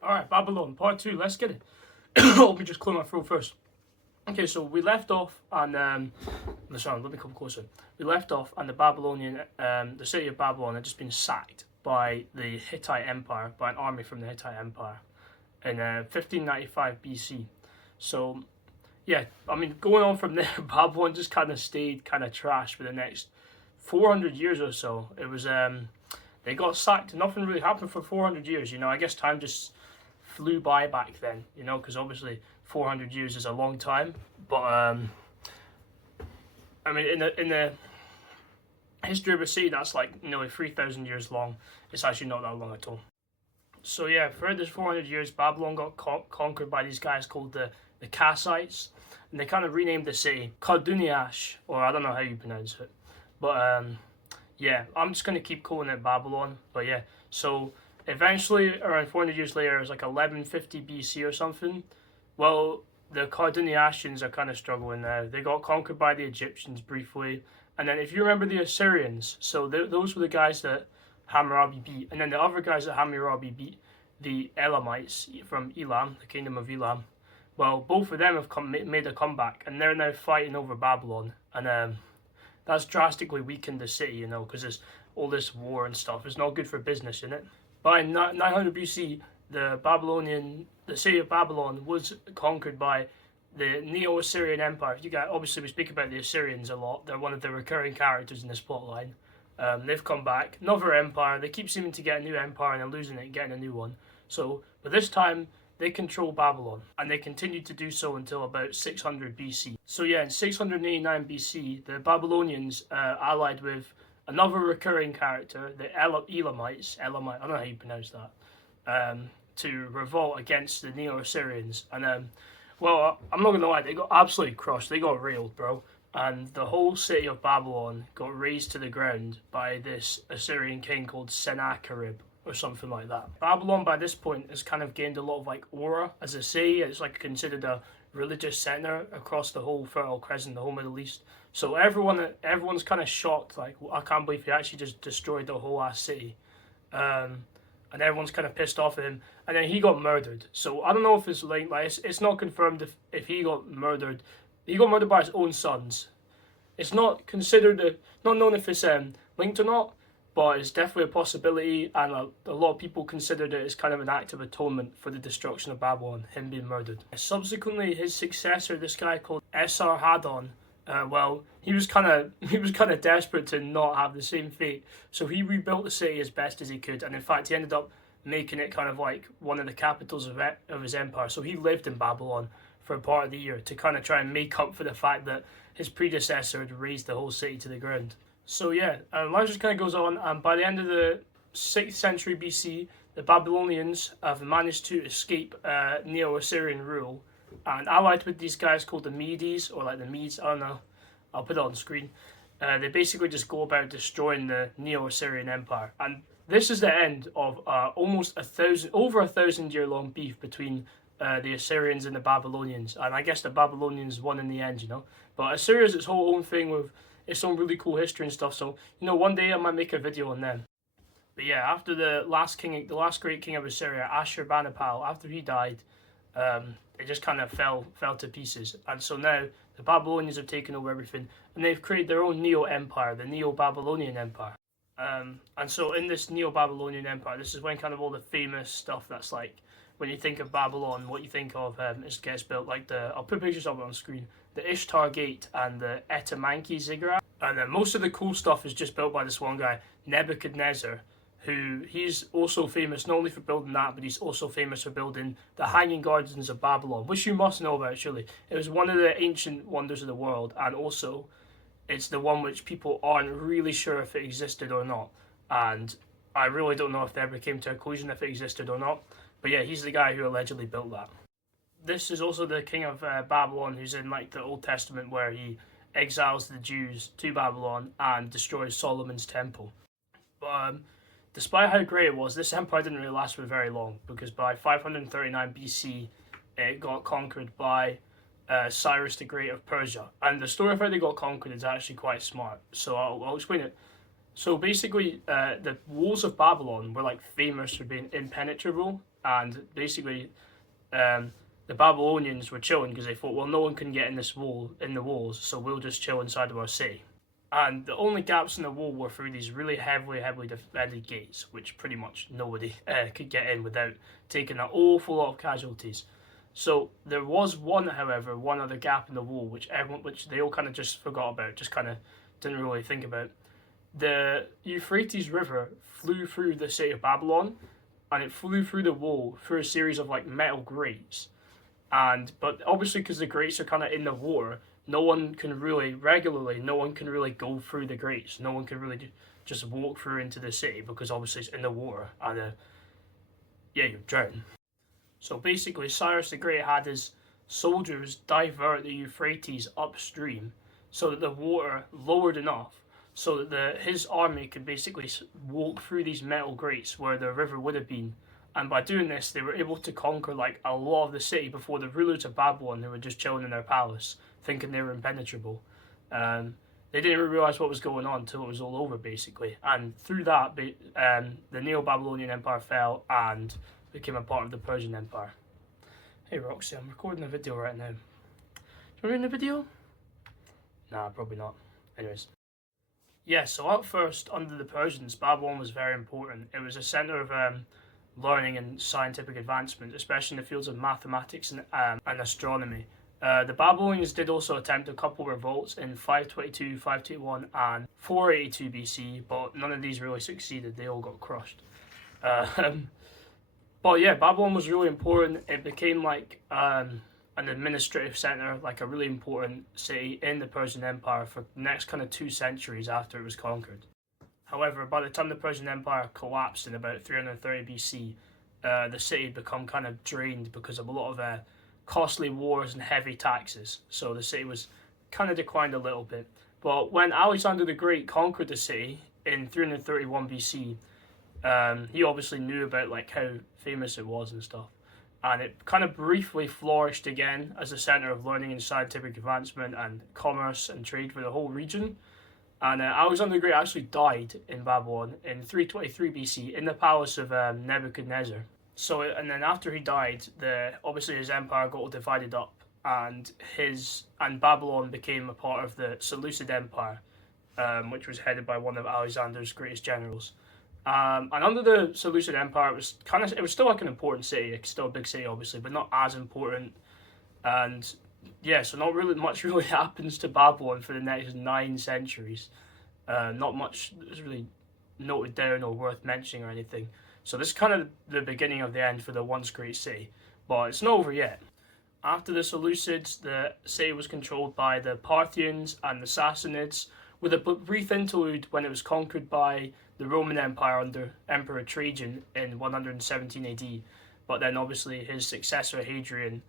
Alright, Babylon, part 2, let's get it. Let me just clear my throat first. Okay, so we left off and sorry, let me come closer. We left off and the city of Babylon had just been sacked by the Hittite Empire, by an army from the Hittite Empire in 1595 BC. So, yeah, I mean, going on from there, Babylon just kind of stayed kind of trash for the next 400 years or so. It was, they got sacked, nothing really happened for 400 years, I guess time just flew by back then, because obviously 400 years is a long time, but I mean, in the history of a city that's like nearly 3,000 years long, it's actually not that long at all. So yeah, throughout this 400 years, Babylon got conquered by these guys called the Kassites, and they kind of renamed the city Karduniash, or I don't know how you pronounce it, but yeah, I'm just gonna keep calling it Babylon. But yeah, so eventually, around 400 years later, it was like 1150 BC or something. Well, the Karduniashians are kind of struggling now. They got conquered by the Egyptians briefly. And then if you remember the Assyrians, so those were the guys that Hammurabi beat. And then the other guys that Hammurabi beat, the Elamites from Elam, the kingdom of Elam. Well, both of them have made a comeback, and they're now fighting over Babylon. And that's drastically weakened the city, because there's all this war and stuff. It's not good for business, isn't it? By 900 BC, the city of Babylon was conquered by the Neo-Assyrian Empire. Obviously, we speak about the Assyrians a lot. They're one of the recurring characters in this plotline. They've come back. Another empire. They keep seeming to get a new empire and then losing it and getting a new one. But this time, they control Babylon. And they continued to do so until about 600 BC. So yeah, in 689 BC, the Babylonians allied with another recurring character, the Elamites, I don't know how you pronounce that, to revolt against the Neo-Assyrians. And, well, I'm not going to lie, they got absolutely crushed. They got railed, bro. And the whole city of Babylon got razed to the ground by this Assyrian king called Sennacherib, or something like that. Babylon, by this point, has kind of gained a lot of, aura as a city. It's, considered a religious center across the whole Fertile Crescent, the whole Middle East. So everyone's kind of shocked, I can't believe he actually just destroyed the whole ass city. And everyone's kind of pissed off at him. And then he got murdered. So I don't know if it's it's not confirmed if he got murdered. He got murdered by his own sons. It's not not known if it's linked or not, but it's definitely a possibility, and a lot of people considered it as kind of an act of atonement for the destruction of Babylon, him being murdered. Subsequently, his successor, this guy called Esarhaddon, he was kind of desperate to not have the same fate, so he rebuilt the city as best as he could, and in fact, he ended up making it kind of like one of the capitals of his empire. So he lived in Babylon for a part of the year to kind of try and make up for the fact that his predecessor had razed the whole city to the ground. So yeah, life just kind of goes on, and by the end of the 6th century BC, the Babylonians have managed to escape Neo-Assyrian rule, and allied with these guys called the Medes, or the Medes, I don't know, I'll put it on the screen. They basically just go about destroying the Neo-Assyrian Empire, and this is the end of over 1,000-year-long beef between the Assyrians and the Babylonians, and I guess the Babylonians won in the end, But Assyria is its whole own thing with its own really cool history and stuff, so, one day I might make a video on them. But yeah, after the last great king of Assyria, Ashurbanipal, after he died, it just kind of fell to pieces. And so now the Babylonians have taken over everything, and they've created their own Neo-Empire, the Neo-Babylonian Empire. And so in this Neo-Babylonian Empire, this is when kind of all the famous stuff that's when you think of Babylon, what you think of gets built, I'll put pictures of it on screen, the Ishtar Gate and the Etemanki Ziggurat. And then most of the cool stuff is just built by this one guy, Nebuchadnezzar, who he's also famous not only for building that, but he's also famous for building the Hanging Gardens of Babylon, which you must know about, surely. It was one of the ancient wonders of the world, and also it's the one which people aren't really sure if it existed or not. And I really don't know if they ever came to a conclusion if it existed or not. But yeah, he's the guy who allegedly built that. This is also the king of Babylon, who's in the Old Testament, where he exiles the Jews to Babylon and destroys Solomon's temple. But despite how great it was, this empire didn't really last for very long, because by 539 BC, it got conquered by Cyrus the Great of Persia. And the story of how they got conquered is actually quite smart, so I'll explain it. So basically, the walls of Babylon were famous for being impenetrable, and basically the Babylonians were chilling because they thought, well, no one can get in the walls, so we'll just chill inside of our city. And the only gaps in the wall were through these really heavily defended gates, which pretty much nobody could get in without taking an awful lot of casualties. So there was one other gap in the wall, which they all kind of just forgot about, just kind of didn't really think about. The Euphrates River flew through the city of Babylon, and it flew through the wall through a series of like metal grates. But obviously, because the grates are kind of in the water, no one can really go through the grates. No one can really just walk through into the city because obviously it's in the water, and you drown. So basically, Cyrus the Great had his soldiers divert the Euphrates upstream so that the water lowered enough so that his army could basically walk through these metal grates where the river would have been. And by doing this, they were able to conquer like a lot of the city before the rulers of Babylon, who were just chilling in their palace, thinking they were impenetrable. They didn't even realize what was going on until it was all over, basically. And through that, the Neo-Babylonian Empire fell and became a part of the Persian Empire. Hey Roxy, I'm recording a video right now. You want to the video? Nah, probably not. Anyways. Yeah, so at first, under the Persians, Babylon was very important. It was a centre of learning and scientific advancement, especially in the fields of mathematics and astronomy. The Babylonians did also attempt a couple of revolts in 522, 521 and 482 BC, but none of these really succeeded. They all got crushed. But yeah, Babylon was really important. It became like an administrative centre, like a really important city in the Persian Empire for the next kind of 2 centuries after it was conquered. However, by the time the Persian Empire collapsed in about 330 BC, the city had become kind of drained because of a lot of costly wars and heavy taxes. So the city was kind of declined a little bit. But when Alexander the Great conquered the city in 331 BC, he obviously knew about like how famous it was and stuff. And it kind of briefly flourished again as a centre of learning and scientific advancement and commerce and trade for the whole region. And Alexander the Great actually died in Babylon in 323 BC in the palace of Nebuchadnezzar. So, and then after he died, obviously his empire got all divided up, and Babylon became a part of the Seleucid Empire, which was headed by one of Alexander's greatest generals. And under the Seleucid Empire, it was still like an important city. It's still a big city, obviously, but not as important. And yeah, so not really much really happens to Babylon for the next 9 centuries. Not much is really noted down or worth mentioning or anything. So this is kind of the beginning of the end for the once great city, but it's not over yet. After the Seleucids, the city was controlled by the Parthians and the Sassanids, with a brief interlude when it was conquered by the Roman Empire under Emperor Trajan in 117 AD. But then obviously his successor Hadrian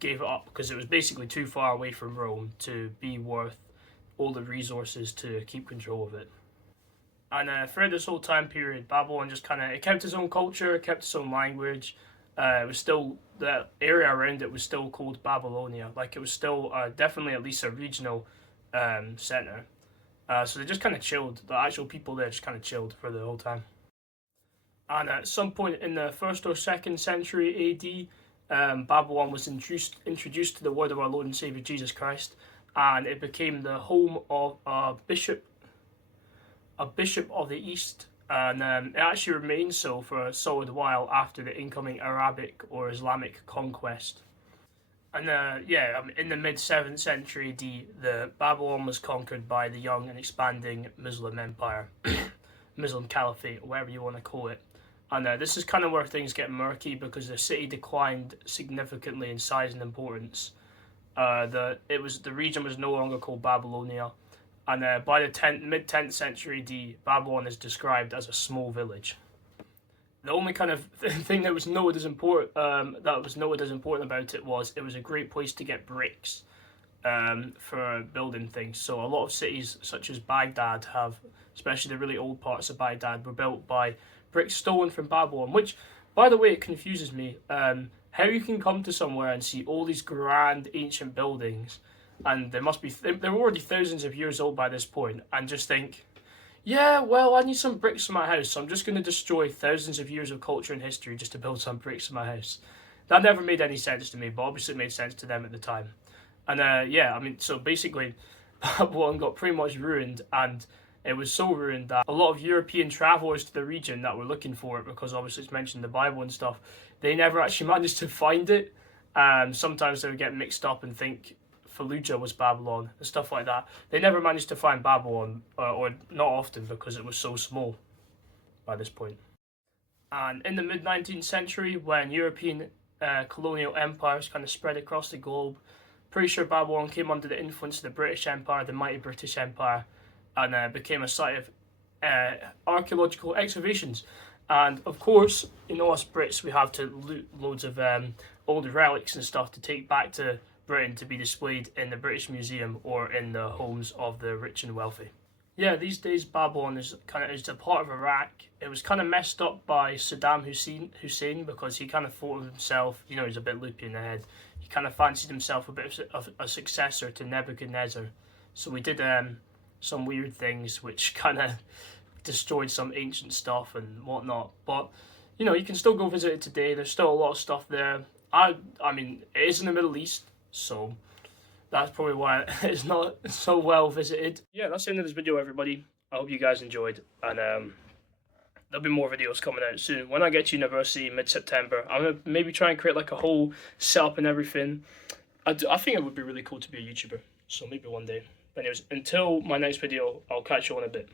gave it up because it was basically too far away from Rome to be worth all the resources to keep control of it. And throughout this whole time period, Babylon just it kept its own culture, it kept its own language. It was still, the area around it was still called Babylonia. Like it was still definitely at least a regional centre. So they just kind of chilled. The actual people there just kind of chilled for the whole time. And at some point in the 1st or 2nd century AD, Babylon was introduced to the word of our Lord and Saviour Jesus Christ, and it became the home of a bishop of the East, and it actually remained so for a solid while after the incoming Arabic or Islamic conquest. And in the mid-7th century AD, the Babylon was conquered by the young and expanding Muslim Empire, Muslim Caliphate, or whatever you want to call it. And this is kind of where things get murky because the city declined significantly in size and importance. The region was no longer called Babylonia, and by the mid-10th century AD, Babylon is described as a small village. The only kind of thing that was noted as important about it was a great place to get bricks for building things. So a lot of cities such as Baghdad have, especially the really old parts of Baghdad, were built by bricks stolen from Babylon, which, by the way, it confuses me. How you can come to somewhere and see all these grand ancient buildings, and they were already thousands of years old by this point, and just think, Yeah, well, I need some bricks for my house, so I'm just going to destroy thousands of years of culture and history just to build some bricks for my house. That never made any sense to me, but obviously it made sense to them at the time. And yeah, I mean, so basically, Babylon got pretty much ruined, and it was so ruined that a lot of European travelers to the region that were looking for it, because obviously it's mentioned in the Bible and stuff, they never actually managed to find it. Sometimes they would get mixed up and think Fallujah was Babylon and stuff like that. They never managed to find Babylon, or not often, because it was so small by this point. And in the mid 19th century, when European colonial empires kind of spread across the globe, pretty sure Babylon came under the influence of the British Empire, the mighty British Empire, and became a site of archaeological excavations. And of course, you know, us Brits, we have to loot loads of old relics and stuff to take back to Britain to be displayed in the British Museum or in the homes of the rich and wealthy. Yeah, these days Babylon is a part of Iraq. It was kind of messed up by Saddam Hussein because he kind of thought of himself, you know, he's a bit loopy in the head. He kind of fancied himself a bit of a successor to Nebuchadnezzar. So we did some weird things which kind of destroyed some ancient stuff and whatnot. But you know, you can still go visit it today. There's still a lot of stuff there. I mean, it is in the Middle East, so that's probably why it's not so well visited. Yeah, that's the end of this video, everybody. I hope you guys enjoyed, and there'll be more videos coming out soon. When I get to university mid-September, I'm gonna maybe try and create like a whole setup and everything. I think it would be really cool to be a YouTuber, so maybe one day. But anyways, until my next video, I'll catch you on a bit.